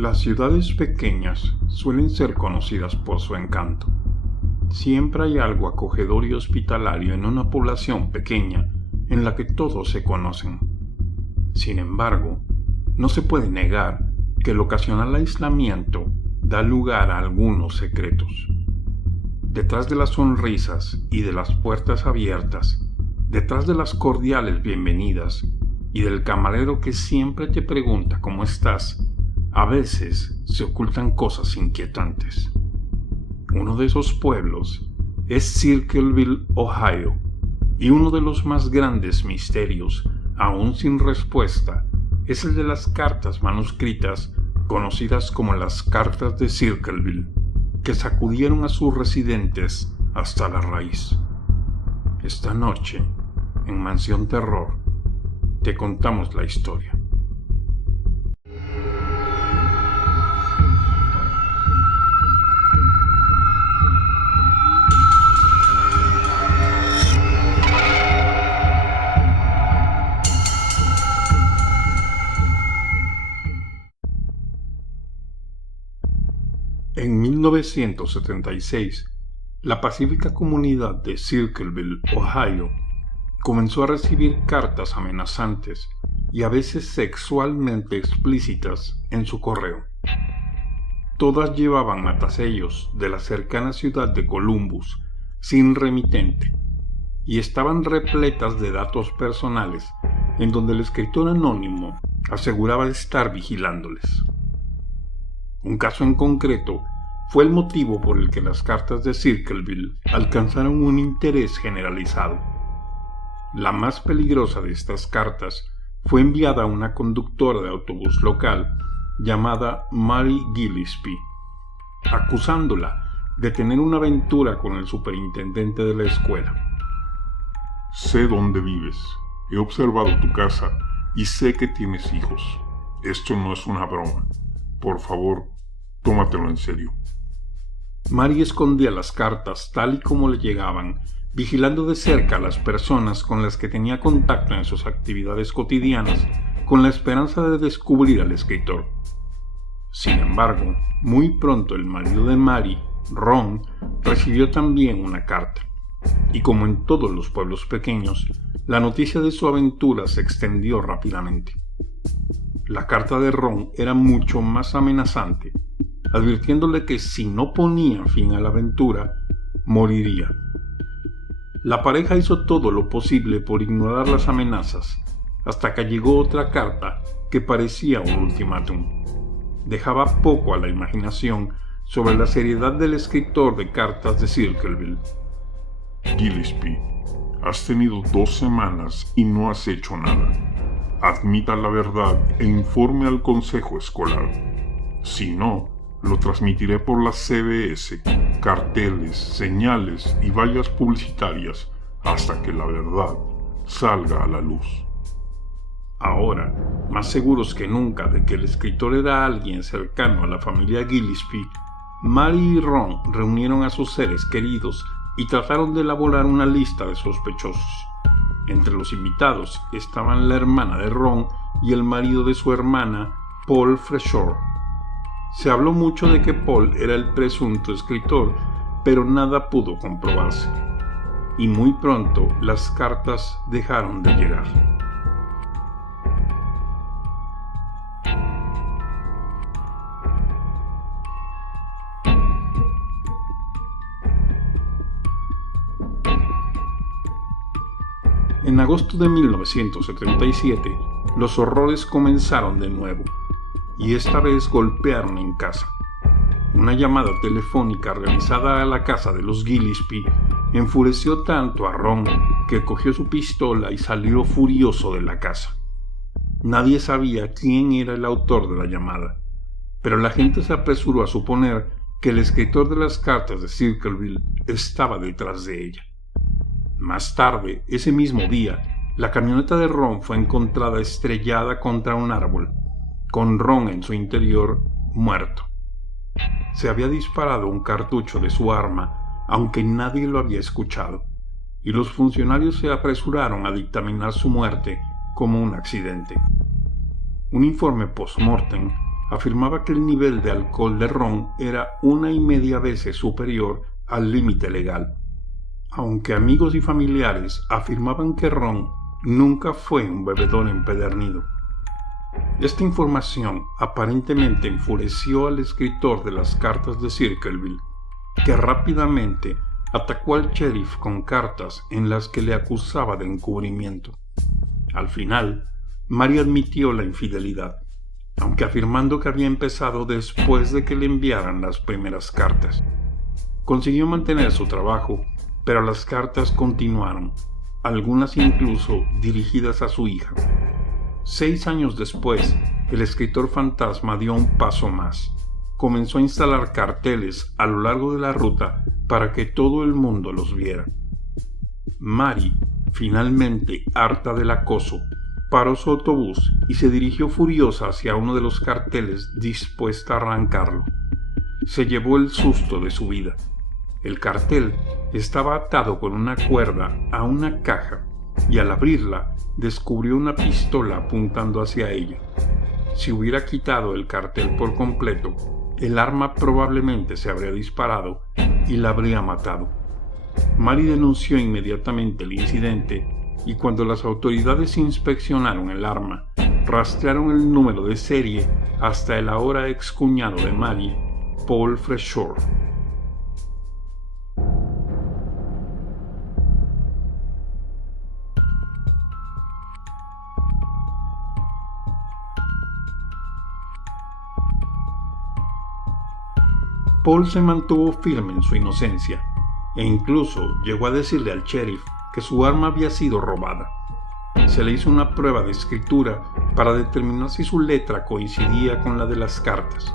Las ciudades pequeñas suelen ser conocidas por su encanto. Siempre hay algo acogedor y hospitalario en una población pequeña en la que todos se conocen. Sin embargo, no se puede negar que el ocasional aislamiento da lugar a algunos secretos. Detrás de las sonrisas y de las puertas abiertas, detrás de las cordiales bienvenidas y del camarero que siempre te pregunta cómo estás, a veces se ocultan cosas inquietantes. Uno de esos pueblos es Circleville, Ohio, y uno de los más grandes misterios, aún sin respuesta, es el de las cartas manuscritas conocidas como las cartas de Circleville, que sacudieron a sus residentes hasta la raíz. Esta noche, en Mansión Terror, te contamos la historia. En 1976, la pacífica comunidad de Circleville, Ohio, comenzó a recibir cartas amenazantes y a veces sexualmente explícitas en su correo. Todas llevaban matasellos de la cercana ciudad de Columbus, sin remitente, y estaban repletas de datos personales en donde el escritor anónimo aseguraba estar vigilándoles. Un caso en concreto fue el motivo por el que las cartas de Circleville alcanzaron un interés generalizado. La más peligrosa de estas cartas fue enviada a una conductora de autobús local llamada Mary Gillespie, acusándola de tener una aventura con el superintendente de la escuela. Sé dónde vives, he observado tu casa y sé que tienes hijos. Esto no es una broma. Por favor, tómatelo en serio. Mary escondía las cartas tal y como le llegaban, vigilando de cerca a las personas con las que tenía contacto en sus actividades cotidianas, con la esperanza de descubrir al escritor. Sin embargo, muy pronto el marido de Mary, Ron, recibió también una carta, y como en todos los pueblos pequeños, la noticia de su aventura se extendió rápidamente. La carta de Ron era mucho más amenazante, advirtiéndole que si no ponía fin a la aventura, moriría. La pareja hizo todo lo posible por ignorar las amenazas, hasta que llegó otra carta que parecía un ultimátum. Dejaba poco a la imaginación sobre la seriedad del escritor de cartas de Circleville. Gillespie, has tenido 2 semanas y no has hecho nada. Admita la verdad e informe al consejo escolar. Si no, lo transmitiré por la CBS, carteles, señales y vallas publicitarias hasta que la verdad salga a la luz. Ahora, más seguros que nunca de que el escritor era alguien cercano a la familia Gillespie, Mary y Ron reunieron a sus seres queridos y trataron de elaborar una lista de sospechosos. Entre los invitados estaban la hermana de Ron y el marido de su hermana, Paul Freshour. Se habló mucho de que Paul era el presunto escritor, pero nada pudo comprobarse. Y muy pronto las cartas dejaron de llegar. En agosto de 1977, los horrores comenzaron de nuevo, y esta vez golpearon en casa. Una llamada telefónica realizada a la casa de los Gillespie enfureció tanto a Ron que cogió su pistola y salió furioso de la casa. Nadie sabía quién era el autor de la llamada, pero la gente se apresuró a suponer que el escritor de las cartas de Circleville estaba detrás de ella. Más tarde, ese mismo día, la camioneta de Ron fue encontrada estrellada contra un árbol, con Ron en su interior muerto. Se había disparado un cartucho de su arma, aunque nadie lo había escuchado, y los funcionarios se apresuraron a dictaminar su muerte como un accidente. Un informe post-mortem afirmaba que el nivel de alcohol de ron era 1,5 veces superior al límite legal, aunque amigos y familiares afirmaban que Ron nunca fue un bebedor empedernido. Esta información aparentemente enfureció al escritor de las cartas de Circleville, que rápidamente atacó al sheriff con cartas en las que le acusaba de encubrimiento. Al final, Mary admitió la infidelidad, aunque afirmando que había empezado después de que le enviaran las primeras cartas. Consiguió mantener su trabajo, pero las cartas continuaron, algunas incluso dirigidas a su hija. 6 años después, el escritor fantasma dio un paso más. Comenzó a instalar carteles a lo largo de la ruta para que todo el mundo los viera. Mary, finalmente harta del acoso, paró su autobús y se dirigió furiosa hacia uno de los carteles dispuesta a arrancarlo. Se llevó el susto de su vida. El cartel estaba atado con una cuerda a una caja y al abrirla descubrió una pistola apuntando hacia ella. Si hubiera quitado el cartel por completo, el arma probablemente se habría disparado y la habría matado. Mary denunció inmediatamente el incidente y cuando las autoridades inspeccionaron el arma, rastrearon el número de serie hasta el ahora excuñado de Mary, Paul Freshour. Paul se mantuvo firme en su inocencia e incluso llegó a decirle al sheriff que su arma había sido robada. Se le hizo una prueba de escritura para determinar si su letra coincidía con la de las cartas.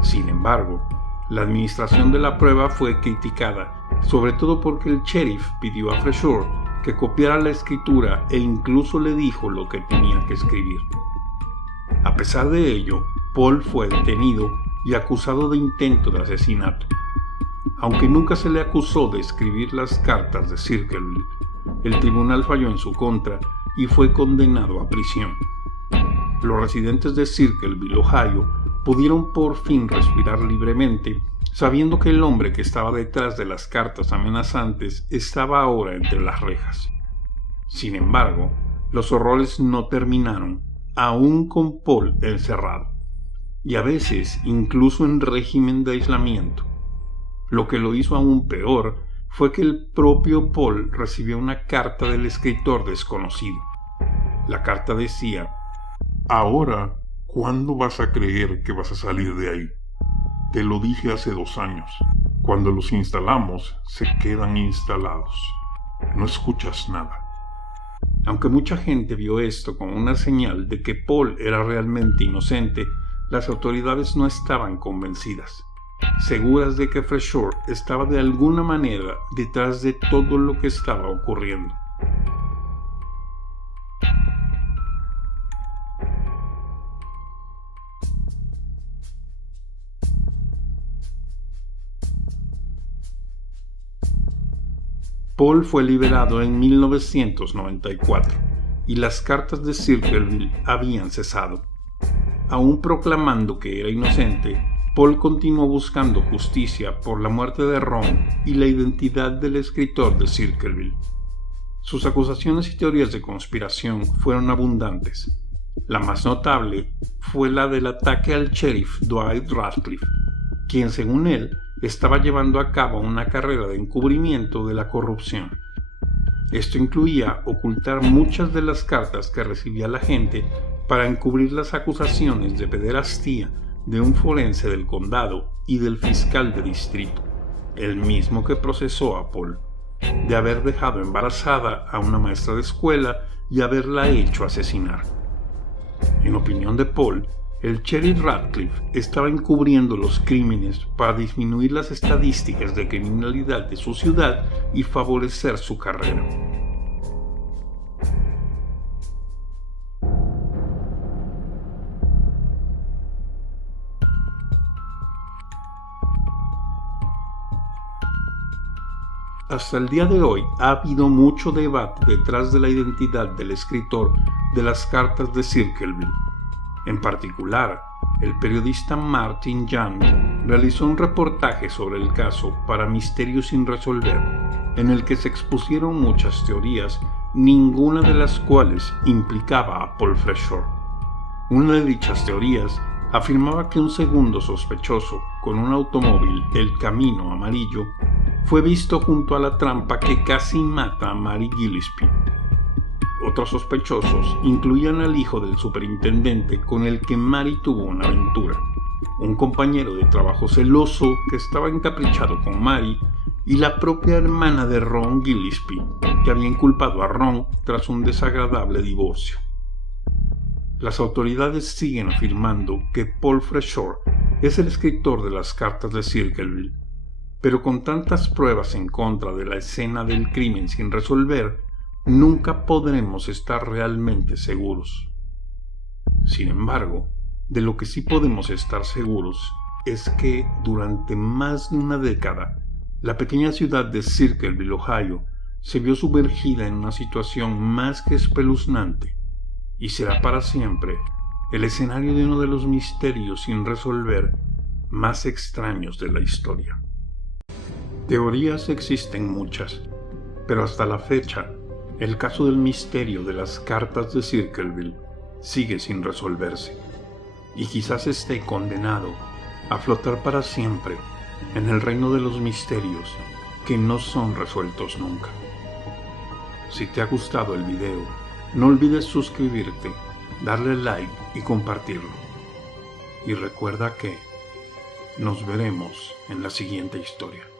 Sin embargo, la administración de la prueba fue criticada, sobre todo porque el sheriff pidió a Freshour que copiara la escritura e incluso le dijo lo que tenía que escribir. A pesar de ello, Paul fue detenido y acusado de intento de asesinato. Aunque nunca se le acusó de escribir las cartas de Circleville, el tribunal falló en su contra y fue condenado a prisión. Los residentes de Circleville, Ohio, pudieron por fin respirar libremente, sabiendo que el hombre que estaba detrás de las cartas amenazantes estaba ahora entre las rejas. Sin embargo, los horrores no terminaron, aún con Paul encerrado, y a veces incluso en régimen de aislamiento. Lo que lo hizo aún peor fue que el propio Paul recibió una carta del escritor desconocido. La carta decía: Ahora, ¿cuándo vas a creer que vas a salir de ahí? Te lo dije hace 2 años. Cuando los instalamos, se quedan instalados. No escuchas nada. Aunque mucha gente vio esto como una señal de que Paul era realmente inocente, las autoridades no estaban convencidas, seguras de que Freshour estaba de alguna manera detrás de todo lo que estaba ocurriendo. Paul fue liberado en 1994 y las cartas de Circleville habían cesado. Aún proclamando que era inocente, Paul continuó buscando justicia por la muerte de Ron y la identidad del escritor de Circleville. Sus acusaciones y teorías de conspiración fueron abundantes. La más notable fue la del ataque al sheriff Dwight Ratcliffe, quien según él estaba llevando a cabo una carrera de encubrimiento de la corrupción. Esto incluía ocultar muchas de las cartas que recibía la gente para encubrir las acusaciones de pederastía de un forense del condado y del fiscal de distrito, el mismo que procesó a Paul, de haber dejado embarazada a una maestra de escuela y haberla hecho asesinar. En opinión de Paul, el sheriff Ratcliffe estaba encubriendo los crímenes para disminuir las estadísticas de criminalidad de su ciudad y favorecer su carrera. Hasta el día de hoy ha habido mucho debate detrás de la identidad del escritor de las cartas de Circleville. En particular, el periodista Martin Jant realizó un reportaje sobre el caso para Misterios sin resolver, en el que se expusieron muchas teorías, ninguna de las cuales implicaba a Paul Freshour. Una de dichas teorías afirmaba que un segundo sospechoso con un automóvil El Camino Amarillo fue visto junto a la trampa que casi mata a Mary Gillespie. Otros sospechosos incluían al hijo del superintendente con el que Mary tuvo una aventura, un compañero de trabajo celoso que estaba encaprichado con Mary y la propia hermana de Ron Gillespie, que había inculpado a Ron tras un desagradable divorcio. Las autoridades siguen afirmando que Paul Freshour es el escritor de las cartas de Circleville, pero con tantas pruebas en contra de la escena del crimen sin resolver, nunca podremos estar realmente seguros. Sin embargo, de lo que sí podemos estar seguros es que durante más de una década, la pequeña ciudad de Circleville, Ohio, se vio sumergida en una situación más que espeluznante y será para siempre el escenario de uno de los misterios sin resolver más extraños de la historia. Teorías existen muchas, pero hasta la fecha, el caso del misterio de las cartas de Circleville sigue sin resolverse, y quizás esté condenado a flotar para siempre en el reino de los misterios que no son resueltos nunca. Si te ha gustado el video, no olvides suscribirte, darle like y compartirlo. Y recuerda que nos veremos en la siguiente historia.